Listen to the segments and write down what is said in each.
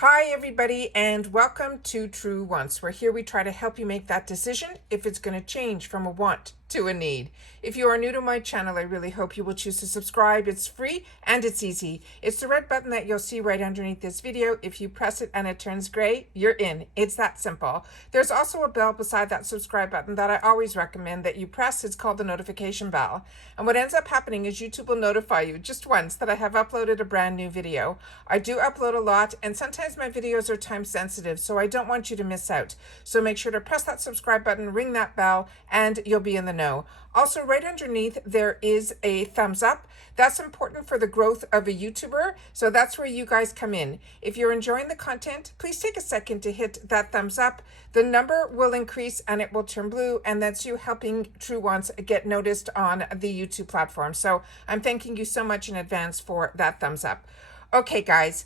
Hi everybody and welcome to True Wants, where here we try to help you make that decision if it's going to change from a want to a need. If you are new to my channel, I really hope you will choose to subscribe. It's free and it's easy. It's the red button that you'll see right underneath this video. If you press it and it turns gray, you're in. It's that simple. There's also a bell beside that subscribe button that I always recommend that you press. It's called the notification bell. And what ends up happening is YouTube will notify you just once that I have uploaded a brand new video. I do upload a lot, and sometimes my videos are time sensitive, so I don't want you to miss out. So make sure to press that subscribe button, ring that bell, and you'll be in the know. Also, right underneath there is a thumbs up. That's important for the growth of a YouTuber, so that's where you guys come in. If you're enjoying the content, please take a second to hit that thumbs up. The number will increase and it will turn blue, and that's you helping True Wants get noticed on the YouTube platform. So I'm thanking you so much in advance for that thumbs up. Okay guys,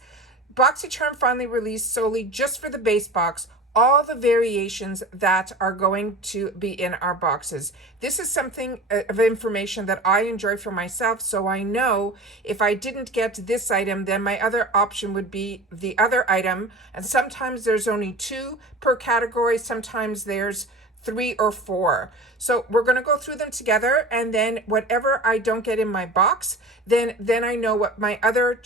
Boxycharm finally released solely just for the base box all the variations that are going to be in our boxes. This is something of information that I enjoy for myself, so I know if I didn't get this item, then my other option would be the other item. And sometimes there's only 2 per category, sometimes there's 3 or 4. So we're going to go through them together, and then whatever I don't get in my box, then I know what my other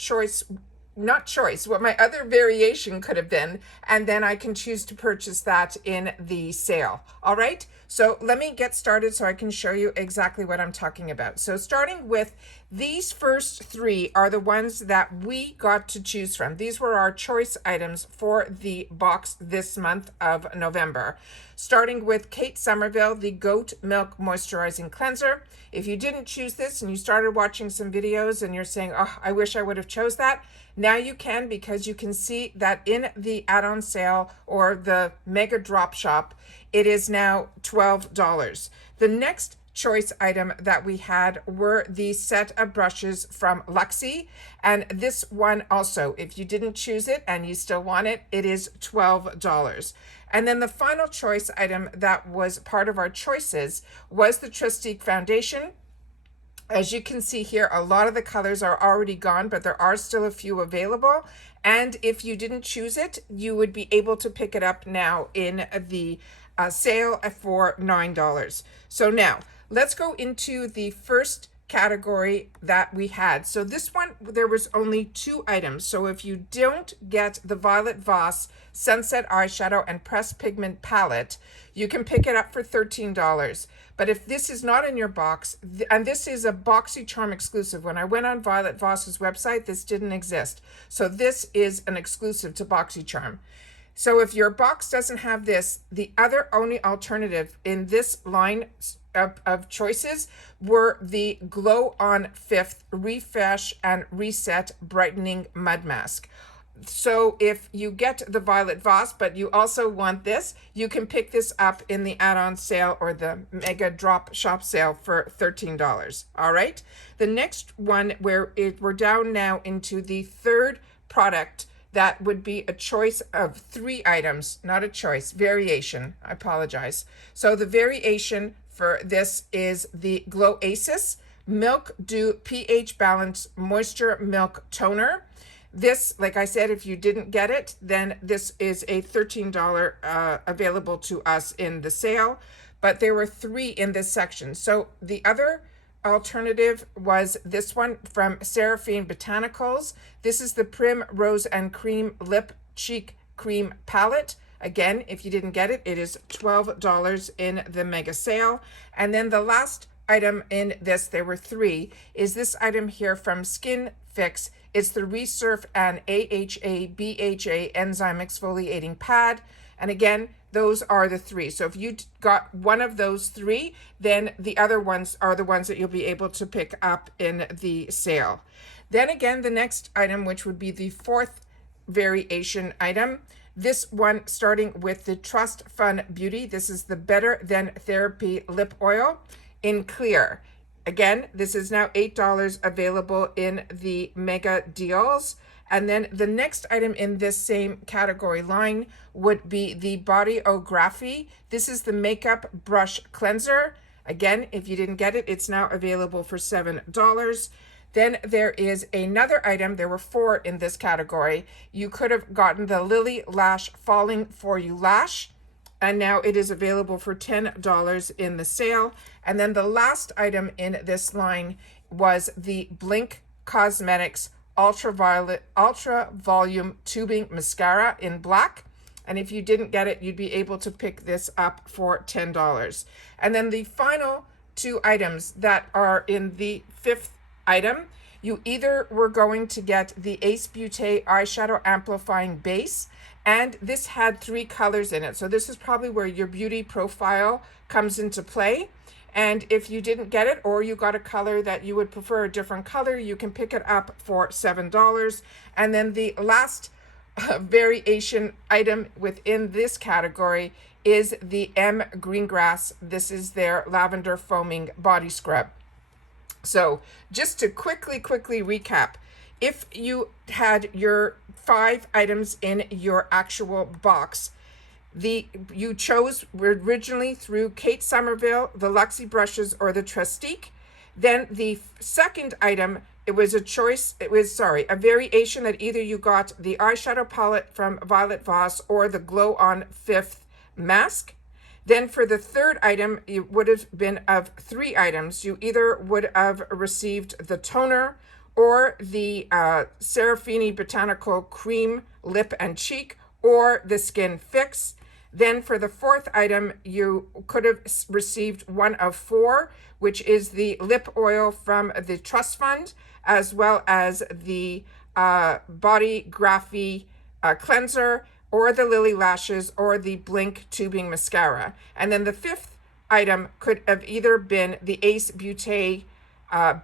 what my other variation could have been, and then I can choose to purchase that in the sale. All right, so let me get started so I can show you exactly what I'm talking about. So starting with these first 3 are the ones that we got to choose from. These were our choice items for the box this month of November. Starting with Kate Somerville, the Goat Milk Moisturizing Cleanser. If you didn't choose this and you started watching some videos and you're saying, oh, I wish I would have chose that, now you can, because you can see that in the add-on sale or the mega drop shop, it is now $12. The next choice item that we had were the set of brushes from Luxie, and this one also, if you didn't choose it and you still want it, it is $12. And then the final choice item that was part of our choices was the Trustique Foundation. As you can see here, a lot of the colors are already gone, but there are still a few available. And if you didn't choose it, you would be able to pick it up now in the sale for $9. So now let's go into the first category that we had. So this one, there was only 2 items. So if you don't get the Violet Voss Sunset Eyeshadow and Pressed Pigment Palette, you can pick it up for $13. But if this is not in your box, and this is a Boxycharm exclusive, when I went on Violet Voss's website, this didn't exist. So this is an exclusive to Boxycharm. So if your box doesn't have this, the other only alternative in this line of choices were the Glow on 5th Refresh and Reset Brightening Mud Mask. So if you get the Violet Voss, but you also want this, you can pick this up in the add-on sale or the mega drop shop sale for $13. All right. The next one, we're down now into the third product that would be a choice of 3 items, not a choice, variation. I apologize. So the variation for this is the Glow Aces Milk Dew pH Balance Moisture Milk Toner. This, like I said, if you didn't get it, then this is a $13 available to us in the sale, but there were 3 in this section. So the other alternative was this one from Seraphine Botanicals. This is the Prim Rose and Cream Lip Cheek Cream Palette. Again, if you didn't get it, it is $12 in the mega sale. And then the last item in this, there were 3, is this item here from Skinfix. It's the Resurf and AHA BHA Enzyme Exfoliating Pad. And again, those are the 3. So if you got one of those 3, then the other ones are the ones that you'll be able to pick up in the sale. Then again, the next item, which would be the 4th variation item, this one starting with the Trust Fund Beauty. This is the Better Than Therapy Lip Oil in Clear. Again, this is now $8 available in the mega deals. And then the next item in this same category line would be the Bodyography. This is the Makeup Brush Cleanser. Again, if you didn't get it, it's now available for $7. Then there is another item. There were 4 in this category. You could have gotten the Lilly Lash Falling For You Lash, and now it is available for $10 in the sale. And then the last item in this line was the Blink Cosmetics Ultra Volume Tubing Mascara in black. And if you didn't get it, you'd be able to pick this up for $10. And then the final 2 items that are in the 5th item, you either were going to get the Ace Beauté Eyeshadow Amplifying Base, and this had 3 colors in it. So this is probably where your beauty profile comes into play. And if you didn't get it, or you got a color that you would prefer a different color, you can pick it up for $7. And then the last variation item within this category is the M Greengrass. This is their lavender foaming body scrub. So just to quickly recap, if you had your 5 items in your actual box, you chose originally through Kate Somerville, the Luxie Brushes, or the Trustique. Then the second item, it was a variation that either you got the eyeshadow palette from Violet Voss or the Glow On Fifth mask. Then for the third item, it would have been of 3 items. You either would have received the toner or the Seraphine Botanical Cream Lip and Cheek, or the Skinfix. Then for the 4th item, you could have received one of 4, which is the lip oil from the Trust Fund, as well as the Body Graphy cleanser, or the Lilly Lashes, or the Blink Tubing Mascara. And then the 5th item could have either been the Ace Beauté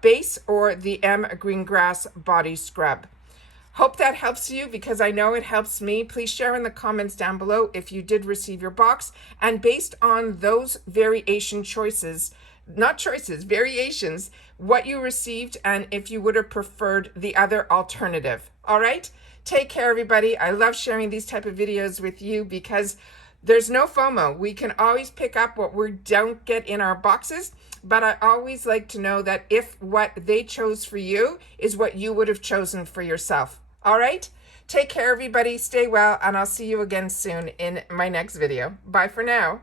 base or the M Greengrass body scrub. Hope that helps you, because I know it helps me. Please share in the comments down below if you did receive your box. And based on those variations, what you received and if you would have preferred the other alternative. All right? Take care, everybody. I love sharing these type of videos with you because there's no FOMO. We can always pick up what we don't get in our boxes, but I always like to know that if what they chose for you is what you would have chosen for yourself. All right? Take care, everybody. Stay well, and I'll see you again soon in my next video. Bye for now.